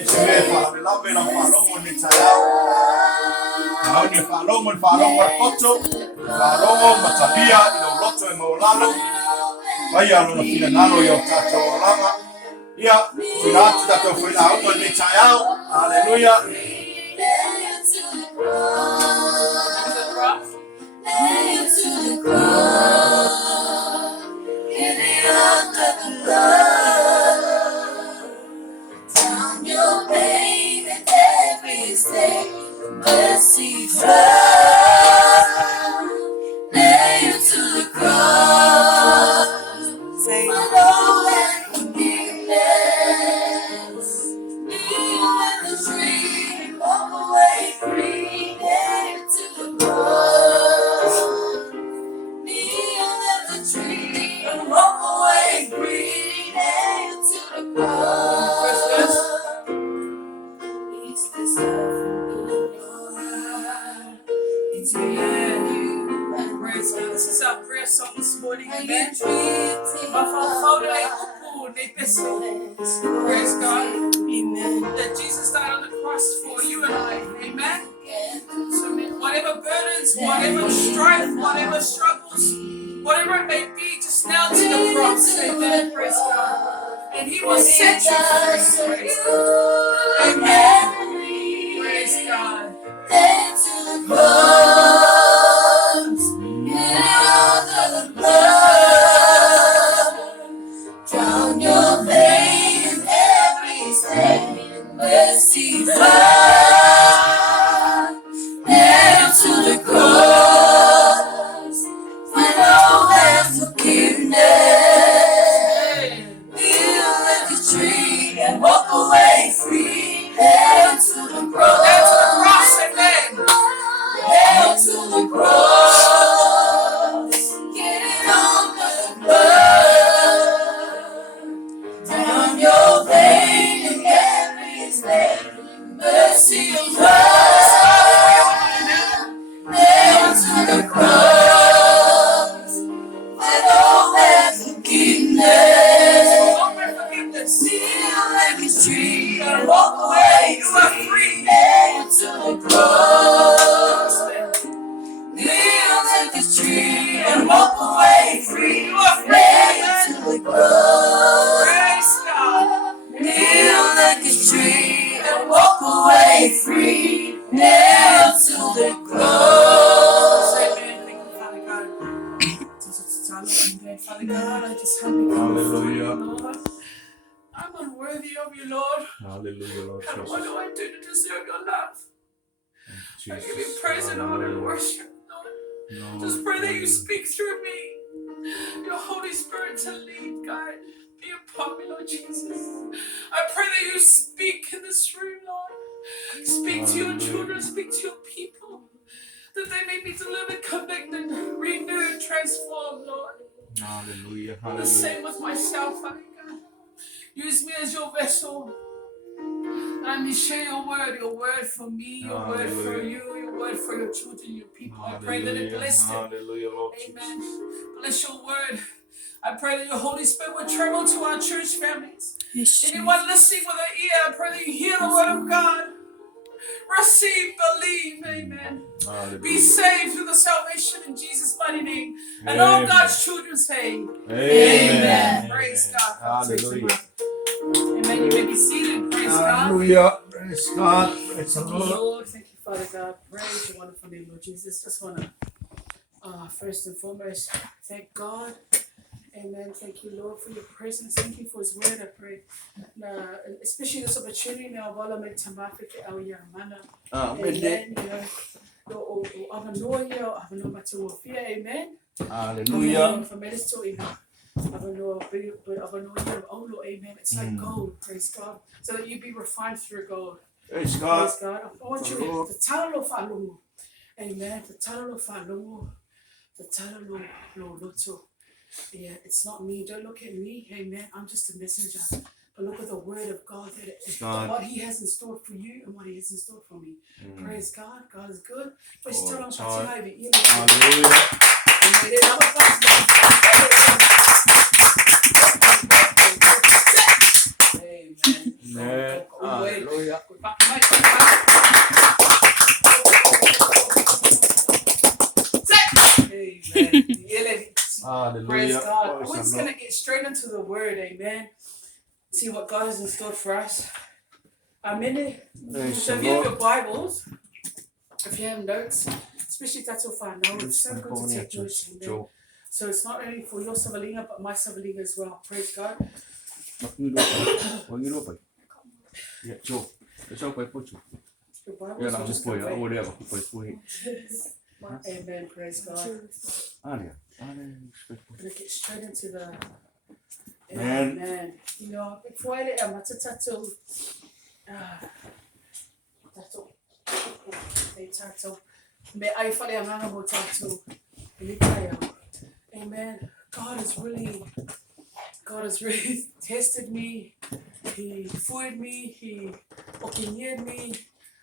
Echefa, the love of Palomon Nitayao. Now, the Palomon Koto, Palomon Matabia, the Loto and Molana. Vaya lo Finano, your Tato Olama. Yeah, Finatu that of Finao Nitayao. Hallelujah. Nailed to the cross, giving up the blood, down your pain and every stain, mercy found. Nailed to the cross, for all and forgiveness, kneel at the tree, walk away free. Nailed to the cross, kneel at the tree and walk away free. Nailed to the cross. It's the suffering in your heart. It's where you and praise God. This is our prayer song this morning. Amen. Praise God. Amen. That Jesus died on the cross for you and I. Amen. So whatever burdens, whatever strife, whatever struggles, whatever it may be, just nail to the cross. Amen. Praise God. And He will set you free. Praise God. Amen. Praise God. Nailed to the cross, nailed to the blood, drown your pain in every stain, mercy found. Nailed to the cross, with all that forgiveness, kneel at the tree and walk away free. Nailed to the cross, amen. Nailed to the cross, getting on the blood, down your pain and every stain, mercy found. Nailed to the cross, with all that forgiveness, kneel like a tree and walk away. You are free. Nailed to the cross, kneel like a tree and walk away free. You are free. Nailed to the cross, praise God. Kneel like a tree and walk away free. Nailed to the cross. Amen. Thank you, Father God. Father God, I just humbly come before you, Lord. I'm unworthy of you, Lord. Hallelujah, Lord. And what do I do to deserve your love? I give you praise and honor and worship, Lord. Just pray that you speak through me. Your Holy Spirit to lead, guide, be upon me, Lord Jesus. I pray that you speak in this room, Lord. Speak to your children, speak to your people, that they may be delivered, convicted, renewed, transformed, Lord. Hallelujah. The same with myself, Father God. Use me as your vessel. Let me share your word for me, your word for you, your word for your children, your people. I pray that it bless them. Hallelujah, Lord. Amen. Bless your word. I pray that your Holy Spirit would travel to our church families. Anyone listening with an ear, I pray that you hear the word of God. Receive, believe, amen. Hallelujah. Be saved through the salvation in Jesus' mighty name. And all God's children say, amen. Praise God. Hallelujah. Amen. You may be seated. Praise God. Hallelujah. Praise God. Praise the Lord. Lord. Thank you, Father God. Praise your wonderful name, Lord Jesus. Just want to, first and foremost, thank God. Amen. Thank you, Lord, for your presence. Thank you for His word. I pray, especially this opportunity now. Amen. Amen. Hallelujah. Amen. It's like gold, praise God. So that you be refined through gold. Praise God. Praise God. I want you to tell Lord, amen. To tell Lord, yeah, it's not me. Don't look at me. Amen. I'm just a messenger. But look at the word of God, that what He has in store for you and what He has in store for me. Praise God. God is good. Hallelujah. Amen. for us. Amen. Praise So the if you have Lord. your Bibles, if you have notes, especially that's all fine. No, it's so good to take notes. Amen. So it's not only for your savalinga, but my savalinga as well. Praise God. Yeah, Joe. Your Bible is just Amen. Praise God. I'm gonna get straight into the Amen. You know, before I let tattoo. Tattoo. Me I fale anganga mo tattoo. Amen. God has really tested me. He fooled me. He okineered me.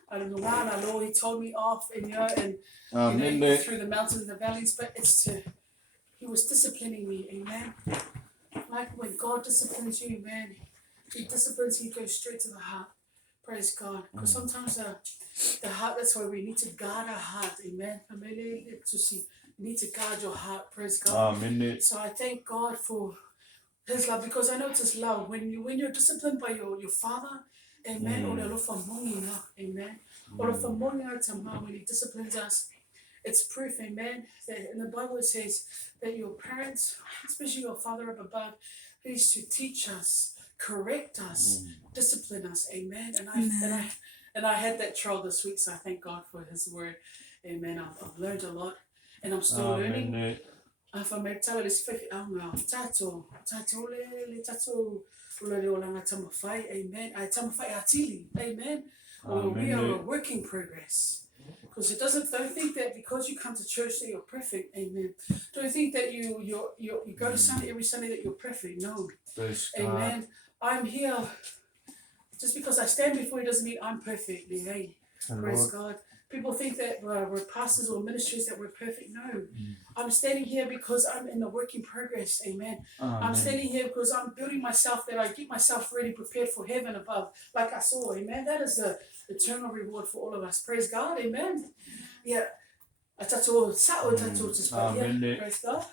I don't know, he told me off and through the mountains and the valleys, but he was disciplining me, amen. Like when God disciplines you, man, he goes straight to the heart. Praise God. Because sometimes the heart, that's why we need to guard our heart, amen. You need to guard your heart, praise God. Amen. So I thank God for his love, because I know it's his love. When you're disciplined by your father, amen, amen. When he disciplines us, it's proof, amen, that in the Bible it says that your parents, especially your Father up above, he used to teach us, correct us, discipline us, amen. And I had that trial this week, so I thank God for his word, amen. I've learned a lot, and I'm still learning. Fa me tala le sifa anga tato le olanga tamafai, amen. I tamafai atili, amen. We are a work in progress. Because don't think that because you come to church that you're perfect, amen. Don't think that you go to Sunday every Sunday that you're perfect. No. Amen. I'm here. Just because I stand before you doesn't mean I'm perfect. Hey. Praise God. People think that we're pastors or ministries that we're perfect. No. I'm standing here because I'm in a work in progress. Amen. I'm standing here because I'm building myself, that I get myself ready, prepared for heaven above, like I saw. Amen. That is the eternal reward for all of us. Praise God. Amen. Yeah. Praise God.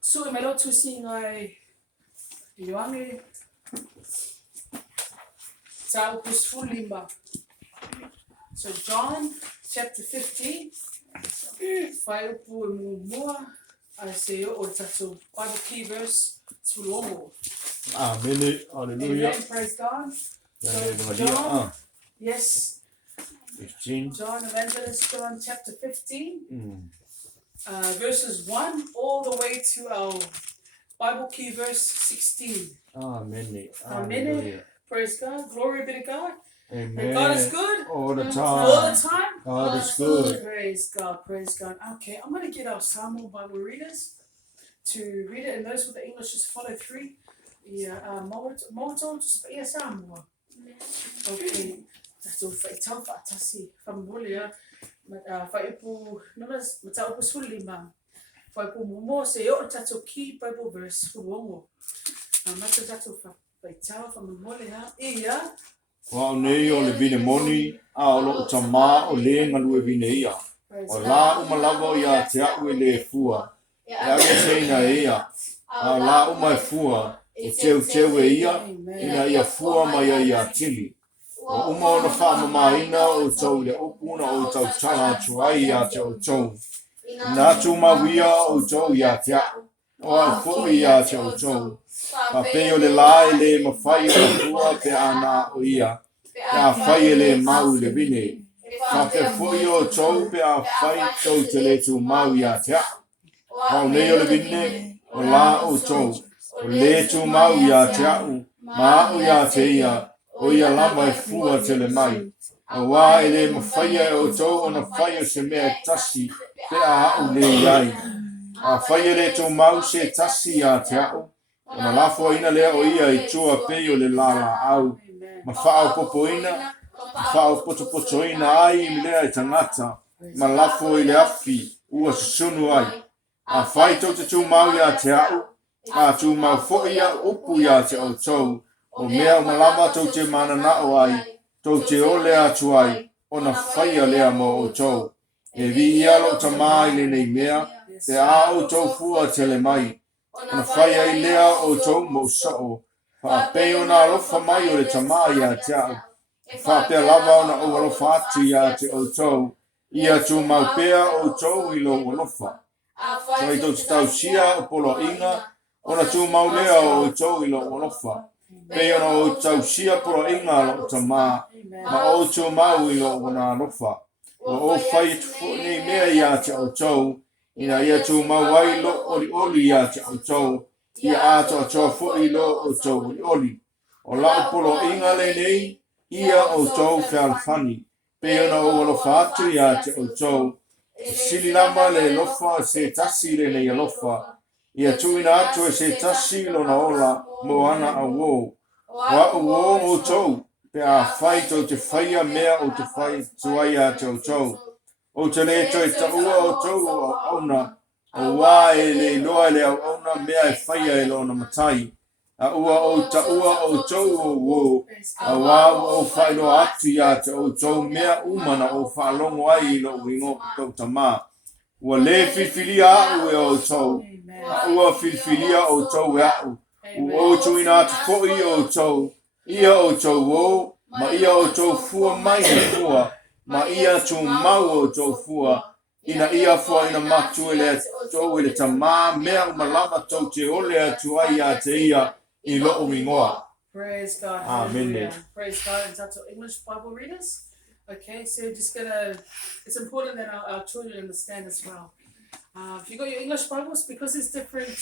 So, my Lord, to sing I Yoangi So John chapter 15. I say Bible key verse Amen. Hallelujah. Amen. Praise God. So John, yes. 15. John, Evangelist John chapter 15. Verses 1 all the way to our Bible key verse 16. Amen. Amen. Praise God. Glory be to God. Amen. And God is good All the time. All the time. God is good. Praise God. Praise God. Okay, I'm going to get our Samoan Bible readers to read it, and those with the English just follow through. Yeah, Moto, just Samoa. Okay. That's all for itself. Atasi. Fambolia. Faipu. Numbers. Mataupu Sulima. Faipu Momo. Say, oh, that's a key Bible verse for Wongo. Mata that's all for itself. Fambolia. Yeah. Wa nei o le vine moni a o lo tama o le ngalu e vine ia. O la umalawa ia te au e le fua. E ave seina ia. A la umai fua. E teu e ia. Ina ia fua mai ia tili. O uma o na wha mamaina o tau le opuna o tau tala tuai ia te o tau. Nā tu mawia o tau ia te au. O ai fo ia te o tau. Pa pe o le la e le mawhai o fua pe ana o ia. Pe a whai e le mau le vine. Pa pe fo i o tau pe a whai tau te le tu mau ia te au. Pau nei o le vine o la o tau. O le tu mau ia te au. Ma o ia te ia. O ia lama e fua te le mai. A wā e le mawhai e o tau o na whai o se mea tasi. Pe a au le iai. A whai e le tu mau se tasi ia te au. O na lafo ina lea o ia i tua pei o le lala au. Ma whao popo ina, ma whao poto ina ai mi lea i tangata. Ma lafo i le afi, ua susunu ai. A whai tau te tu mau ia te au. A tu mau fo ia upu ia te au tau. O mea o malama tau te mana na o ai. Tau te o lea tu ai. O na whai a lea mo o tau. E vi ia lo ta mai le nei mea. Te a o tau fua te le mai. O na whai ai lea o tau mo sao. Whapea o nā lofa mai o le tamā ia te au. Whapea lava o na o alofa atu ia te outou. Ia tu mau pea outou I lo alofa. So I tau tausia o polo inga. Ona tu mau lea o outou I lo alofa. Pea ona o tausia polo inga o tamā. Ma o tu mau I lo ona alofa. O whai tufu ni mea ia te outou. Ina ia tu mau wai lo oli oli ia te outou. Ia ato atoa fo I lo outou oli oli. O lau polo inga le nei. Ia outou whalfani. Pea ona o alofa atu ia te outou. Sili lama le lofa se tasi le nei alofa. Ia tuina atu se tasi lo na ola mo ana a wo. Wa wo outou. Pe a whai tau te whaia mea o te whai tuaia te outou. O te le toi ta ua outou o auna. O wā le loa le au auna mea whaia lo na matai. A ua o ta ua outou o wo. A wā o whai lo atu ia te outou mea umana o whaalongo ai lo wingo tau tamā. Ua le whiwhilia au e outou. A ua whiwhilia outou e au. O tuina atu fōi outou. Ia outou o. Ma ia outou fua mai he fua. Ma ia tu mau outou fua. Ina ia fua ina matu ele tau ele tamā mea umalama tau te ole atu ai a te ia I lo umingoa. Praise God. Amen. Hallelujah. Praise God. And that's our English Bible readers. Okay, so just it's important that our children understand as well. If you got your English Bibles, because there's different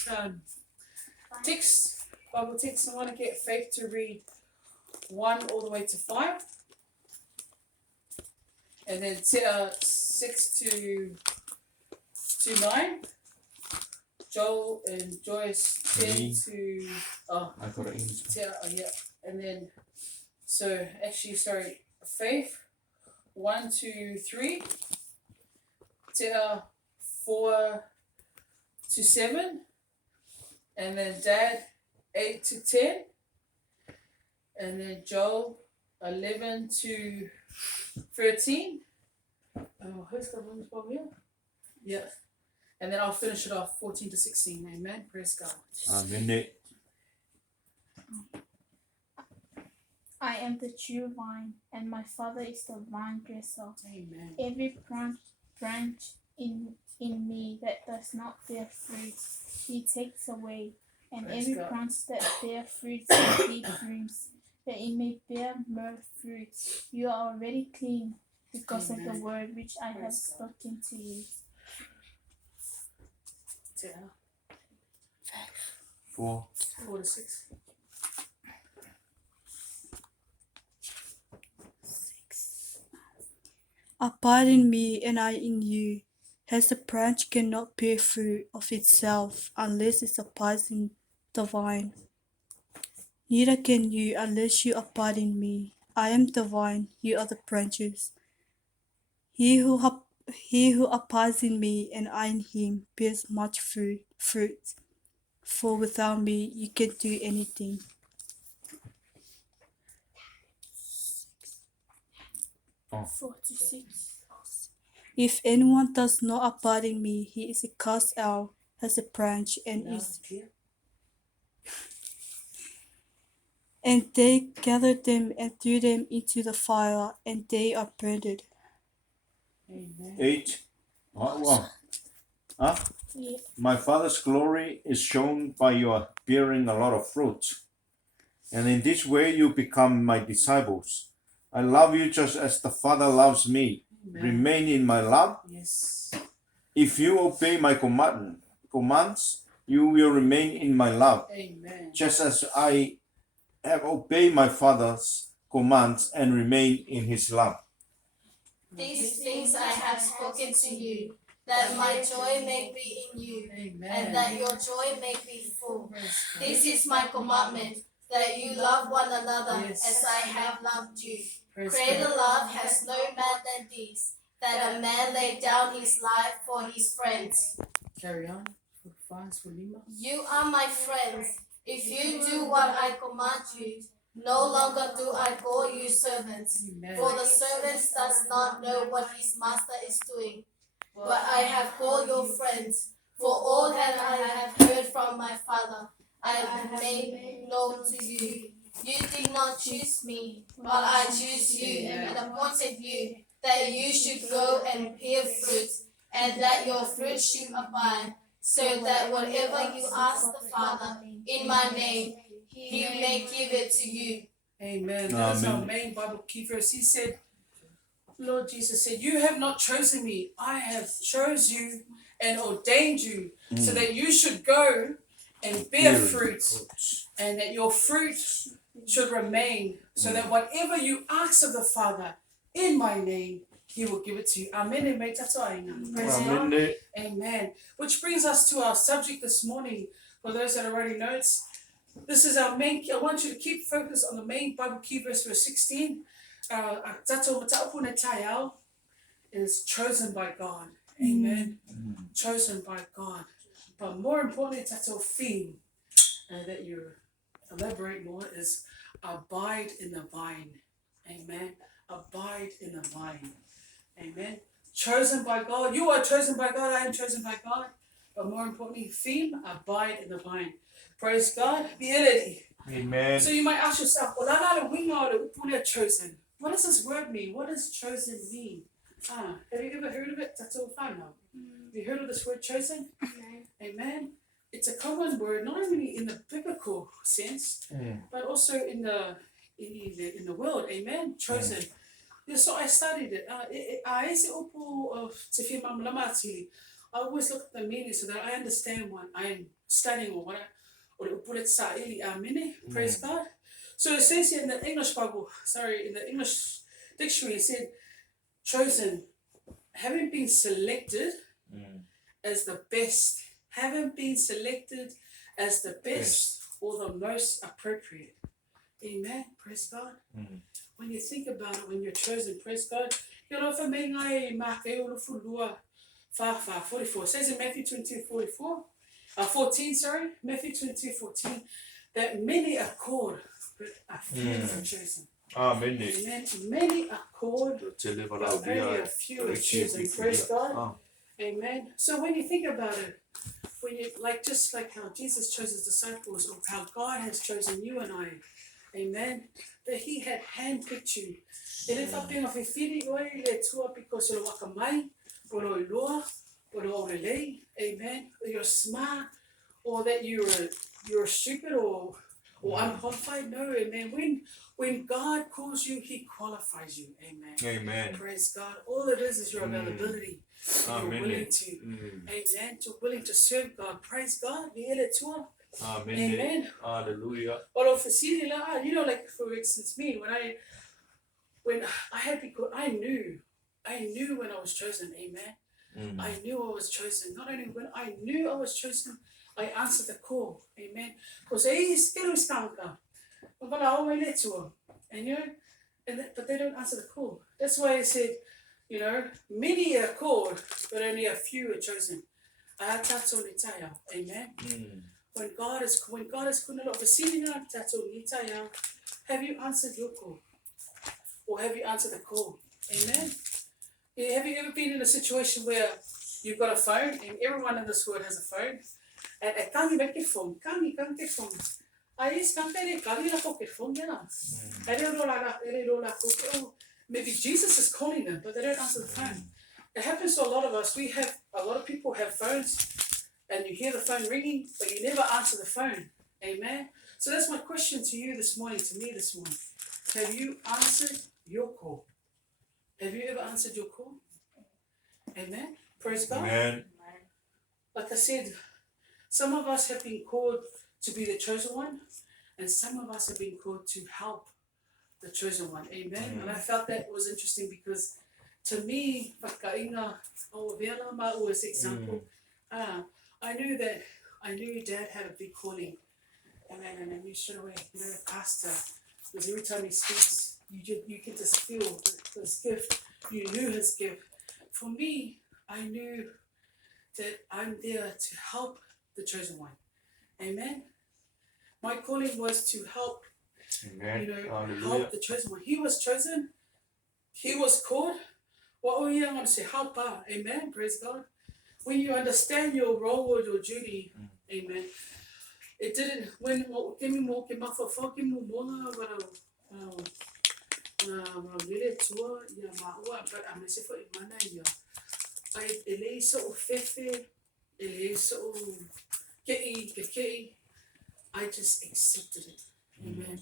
texts, Bible texts, I want to get Faith to read 1 all the way to 5. And then 6 to 9. Joel and Joyce 10 to I got it English. yeah, and then sorry, Faith 1 to 3, 4 to 7, and then Dad 8 to 10, and then Joel 11 to 13. Oh, who's got one over here? Yeah. And then I'll finish it off 14 to 16. Amen. Praise God. Amen. I am the true vine, and my Father is the vine dresser. Amen. Every branch in me that does not bear fruit, He takes away, and Praise every God. branch that bear fruit, He prunes, that it may bear more fruit. You are already clean because of Amen. the word which I have Praise God. spoken to you. 4. 4 to 6. Abide in me, and I in you. As a branch cannot bear fruit of itself unless it abides in the vine, neither can you unless you abide in me. I am the vine, you are the branches. He who abides in me and I in him bears much fruit. For without me you can do anything. Oh. 4 to 6. If anyone does not abide in me, he is cast out as a branch and they gather them and threw them into the fire, and they are burned. Amen. 8. Wow. Huh? Yeah. My Father's glory is shown by your bearing a lot of fruit. And in this way you become my disciples. I love you just as the Father loves me. Amen. Remain in my love. Yes. If you obey my commands, you will remain in my love. Amen. Just as I have obeyed my Father's commands and remain in his love. These things I have spoken to you, that my joy may be in you, Amen. and that your joy may be full. Praise God. This is my commandment, that you love one another Yes. as I have loved you. Praise Greater God. love has no man than this, that a man lay down his life for his friends. Carry on. For Lima. You are my friends, if you do what I command you. No longer do I call you servants, Amen. for the servant does not know what his master is doing. But I have called you friends, for all that I have heard from my Father, I have made known to you. You did not choose me, but I chose you and appointed you that you should go and bear fruit, and that your fruit should abide, so that whatever you ask the Father in my name, he may give it to you. Amen. That's our main Bible key verse. He said, Lord Jesus said, you have not chosen me. I have chose you and ordained you so that you should go and bear fruit, and that your fruit should remain, so that whatever you ask of the Father in my name, he will give it to you. Amen. Amen. Praise God. Amen. Which brings us to our subject this morning. For those that are writing notes, this is our main. I want you to keep focused on the main Bible key verse 16. Is chosen by God. Amen. Chosen by God. But more importantly, that's our theme that you elaborate more is abide in the vine. Amen. Abide in the vine. Amen. Chosen by God. You are chosen by God. I am chosen by God. But more importantly, theme, abide in the vine. Praise God. Amen. So you might ask yourself, chosen. What does this word mean? What does chosen mean? Have you ever heard of it? That's all fine now. Have you heard of this word chosen? Amen. It's a common word, not only in the biblical sense, but also in the world. Amen. Chosen. Yeah, so I studied it. I always look at the meaning so that I understand what I am studying or praise God. So it says here in the English Bible, in the English dictionary, it said, chosen, having been selected as the best, having been selected as the best or the most appropriate. Amen. Praise God. When you think about it, when you're chosen, praise God. 44 says in Matthew 14, Matthew 22:14, that many are called, but a few are chosen. Amen. Amen. Many are called, but only a few are chosen. Praise God. Amen. So when you think about it, when you just like how Jesus chose his disciples, or how God has chosen you and I, amen, that he had handpicked you. Amen. You're smart, or that you're stupid or unqualified. No, amen. When God calls you, he qualifies you. Amen. Amen. Praise God. All it is your availability. You're willing to, amen, to willing to serve God. Praise God. Amen. Amen. Hallelujah. Or like for instance, me, when I had because I knew when I was chosen. Amen. I knew I was chosen. Not only when I knew I was chosen, I answered the call. Amen. Because but they don't answer the call. That's why I said, many are called, but only a few are chosen. Amen. When God is have you answered your call? Or have you answered the call? Amen. Have you ever been in a situation where you've got a phone, and everyone in this world has a phone, and can't make your phone, can't get phone. Maybe Jesus is calling them, but they don't answer the phone. It happens to a lot of us. A lot of people have phones, and you hear the phone ringing, but you never answer the phone. Amen. So that's my question to you this morning, to me this morning. Have you answered your call? Have you ever answered your call? Amen. Praise God. Amen. Like I said, some of us have been called to be the chosen one, and some of us have been called to help the chosen one. Amen. And I felt that was interesting because to me, example, I knew Dad had a big calling. Amen. And I knew straight away, pastor, because every time he speaks, you can just feel his gift. You knew his gift. For me, I knew that I'm there to help the chosen one. Amen. My calling was to help, help the chosen one. He was chosen. He was called. What were you going to say? Helper. Amen. Praise God. When you understand your role or your duty, amen, it didn't, when kemi mo ke mawhawhau ke mumonga wara vile tua ia maua, but a me se fo I mana ia. Ai e lei sa o fefe, e lei sa o kei, I just accepted it. Amen.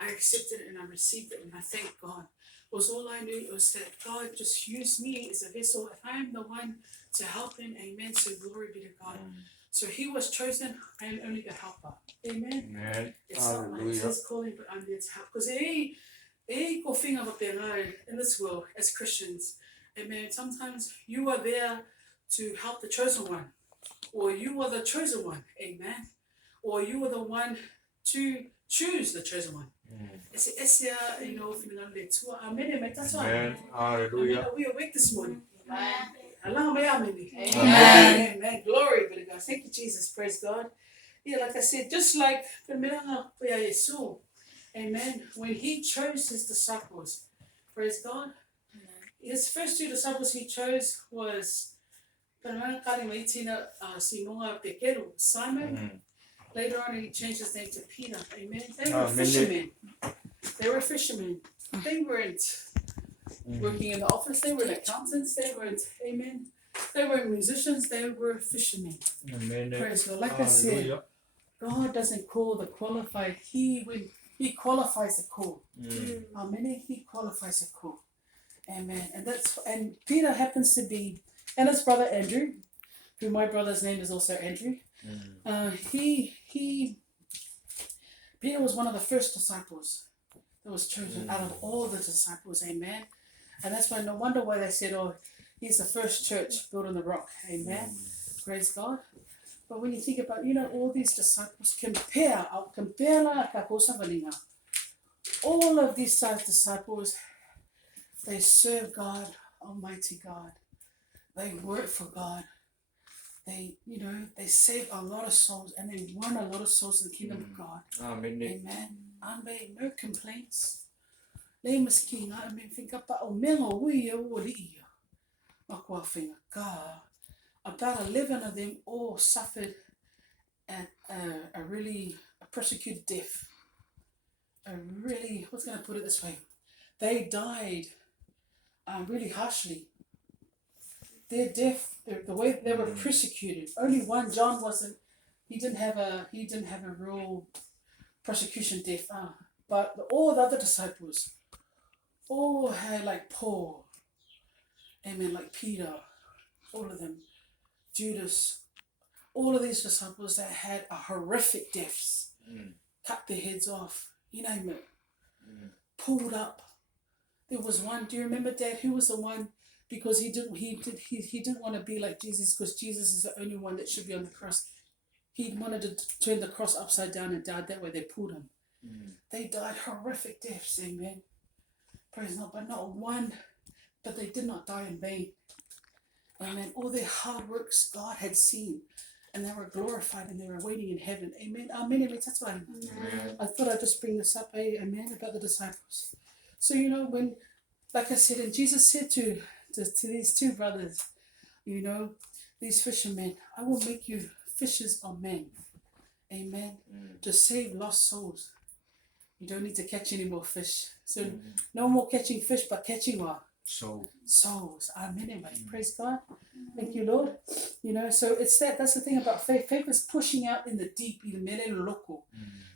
I accepted it and I received it and I thank God. Was all I knew was that God just used me as a vessel. If I am the one to help him, amen. So glory be to God. So he was chosen, I am only the helper. Amen. Amen. It's not like his calling, but I'm there to help. Because ko whinga wa te ngai in this world as Christians. Amen. Sometimes you are there to help the chosen one. Or you are the chosen one. Amen. Or you are the one to choose the chosen one. It's esia, whinanga le tua. Amen. Amen. Hallelujah. We awake this morning. Amen. Amen. Glory be to God. Thank you, Jesus. Praise God. Yeah, like I said, just like amen, when he chose his disciples, praise God, his first 2 disciples he chose was Simon. Later on, he changed his name to Peter. Amen. They were fishermen. They were fishermen. They weren't working in the office. They were accountants. They weren't, amen. They were musicians. They were fishermen. Amen. Praise God. Like I said, God doesn't call the qualified. He qualifies the call. Amen. He qualifies the call. Amen. And Peter happens to be, and his brother Andrew, who my brother's name is also Andrew. Peter was one of the first disciples that was chosen out of all the disciples. Amen. And that's why no wonder why they said, oh, he's the first church built on the rock. Amen. Praise God. But when you think about, all these disciples, all of these disciples, they serve God, Almighty God. They work for God. They, they save a lot of souls and they won a lot of souls in the kingdom of God. Amen. Amen. No complaints. Nei maski nga me finka pa o mengo wi o li. Makwa finga ka. About 11 of them all suffered a really persecuted death. What's going to put it this way? They died really harshly. Their death, the way they were persecuted. Only one, John he didn't have a real persecution death. But all the other disciples all had, like Paul, amen, like Peter, all of them, Judas, all of these disciples that had a horrific deaths, cut their heads off, you name it, pulled up. There was one, do you remember, Dad, who was the one, because he didn't want to be like Jesus, because Jesus is the only one that should be on the cross. He wanted to turn the cross upside down and died that way. They pulled him. They died horrific deaths, amen. Praise God, but not one, but they did not die in vain. Amen. All their hard works God had seen, and they were glorified and they were waiting in heaven. Amen. Amen. That's why I thought I'd just bring this up, amen, about the disciples. So, when, like I said, and Jesus said to these 2 brothers, these fishermen, I will make you fishers of men. Amen. To save lost souls. You don't need to catch any more fish. So no more catching fish, but catching what? Souls. Amen. Amen. Praise God. Thank you, Lord. So it's that's the thing about faith. Faith is pushing out in the deep, in the mele loko.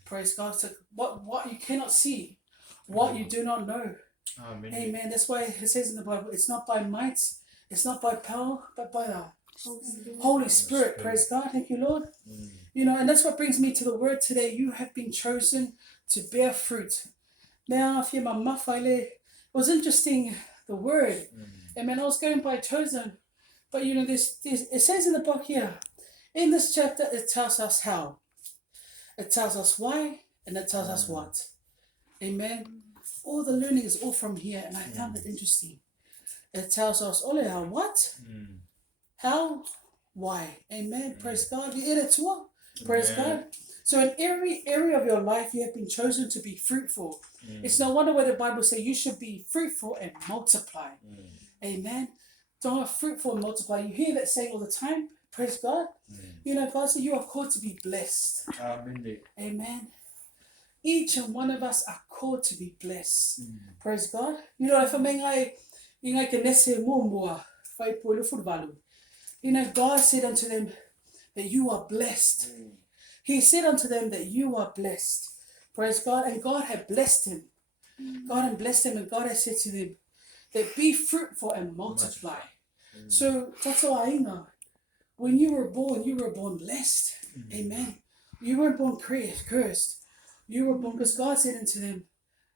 Praise God. So what you cannot see, what you do not know. Amen. Amen. That's why it says in the Bible, it's not by might, it's not by power, but by the Holy Spirit. Praise God. Thank you, Lord. And that's what brings me to the word today. You have been chosen to bear fruit. Now, if you're my mafile, it was interesting, the word. Amen. I was going by chosen, but this it says in the book here, in this chapter, it tells us how, it tells us why, and it tells us what. Amen. All the learning is all from here, and I found it interesting. It tells us all how, what, how, why. Amen. Praise God. Praise God. So in every area of your life, you have been chosen to be fruitful. It's no wonder why the Bible says you should be fruitful and multiply. Amen. Don't fruitful and multiply. You hear that saying all the time. Praise God. You know, God said you are called to be blessed. Amen. Amen. Each and one of us are called to be blessed. Praise God. You know, if I mean, I can say more, you know, God said unto them that you are blessed. He said unto them that you are blessed. Praise God. And God had blessed him. God had blessed him, and God had said to them that be fruitful and multiply. So that's all I know. When you were born blessed. Amen. You weren't born cursed. You were born because God said unto them,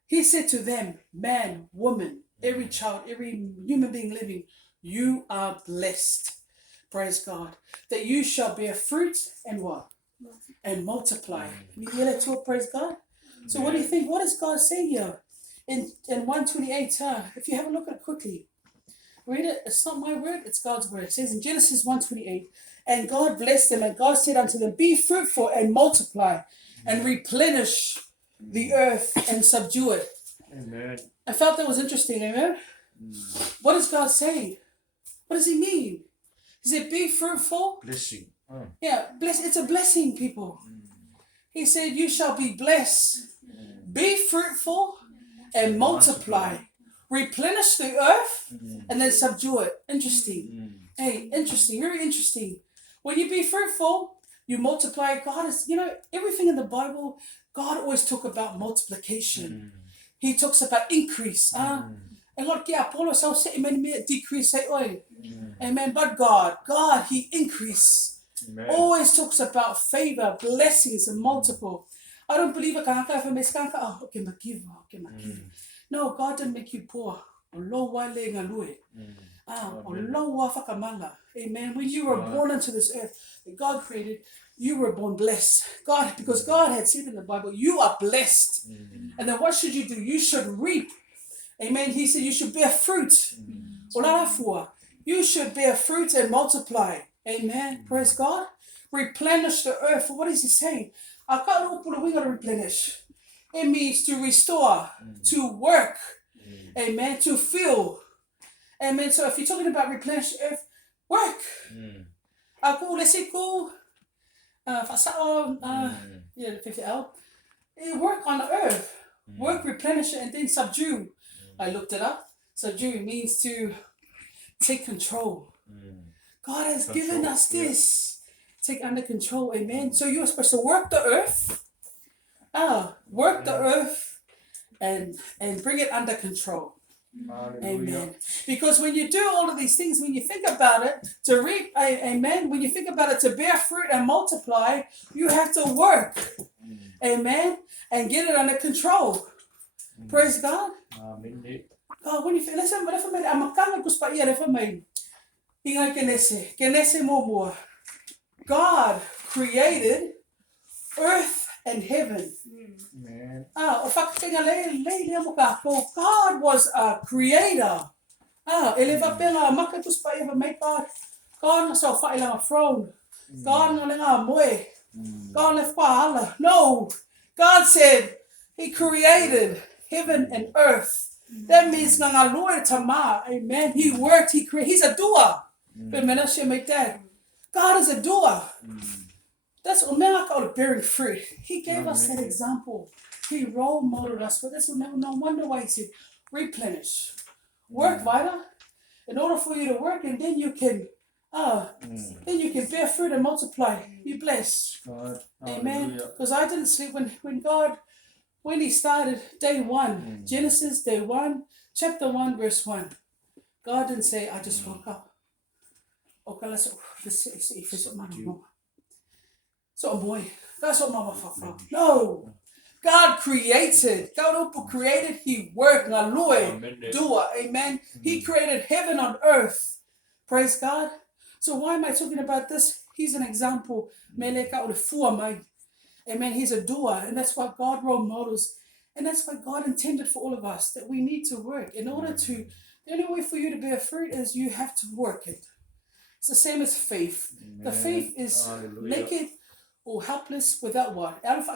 he said to them, man, woman, every child, every human being living, you are blessed. Praise God. That you shall bear fruit and what? And multiply. You hear that too? Praise God. So what do you think? What does God say here? In 128, if you have a look at it quickly, read it. It's not my word, it's God's word. It says in Genesis 1:28, and God blessed them, and God said unto them, be fruitful and multiply, and replenish the earth and subdue it. Amen. I felt that was interesting, amen? What is God saying? What does he mean? He said, be fruitful. Blessing. Yeah, bless. It's a blessing, people. He said, you shall be blessed. Be fruitful and multiply. Replenish the earth and then subdue it. Interesting. Hey, interesting. Very interesting. When you be fruitful, you multiply. God is, you know, everything in the Bible, God always talk about multiplication. He talks about increase. And God, Apollo, decrease, say, oi. Amen. But God, he increase. Always talks about favor, blessings, and multiple. I don't believe no, God didn't make you poor. Amen. When you were born into this earth that God created, you were born blessed. God, because God had said in the Bible, you are blessed. And then what should you do? You should reap. Amen. He said you should bear fruit. You should bear fruit and multiply. Amen. Praise God. Replenish the earth. What is he saying? I can't replenish. It means to restore, to work. Amen. To fill. Amen. So if you're talking about replenish the earth, work. Let's say go. Work on the earth. Work, replenish it, and then subdue. I looked it up. Subdue means to take control. God has given us this. Take under control. Amen. So you're supposed to work the earth. Work the earth and bring it under control. Amen. Because when you do all of these things, when you think about it, to reap, amen, when you think about it, to bear fruit and multiply, you have to work. Amen. And get it under control. Praise God. God, when you feel, God created earth and heaven. God was a creator. God throne. No. God said he created heaven and earth. That means amen. He worked, he created. He's a doer. God is a doer. That's what bearing fruit. He gave us that example. He role modeled us. But that's no wonder why he said, replenish. Work, Vida. In order for you to work, and then you can bear fruit and multiply. You bless. Amen. Because I didn't sleep when he started day 1, Genesis day 1, chapter 1, verse 1. God didn't say, I just woke up. Okay, let's see if it's mama. So boy, that's what mama. No. God created. God created. He worked. Doer. Amen. He created heaven on earth. Praise God. So why am I talking about this? He's an example. Amen. He's a doer. And that's what God role models. And that's what God intended for all of us. That we need to work. The only way for you to bear fruit is you have to work it. It's the same as faith. The faith is naked or helpless without what?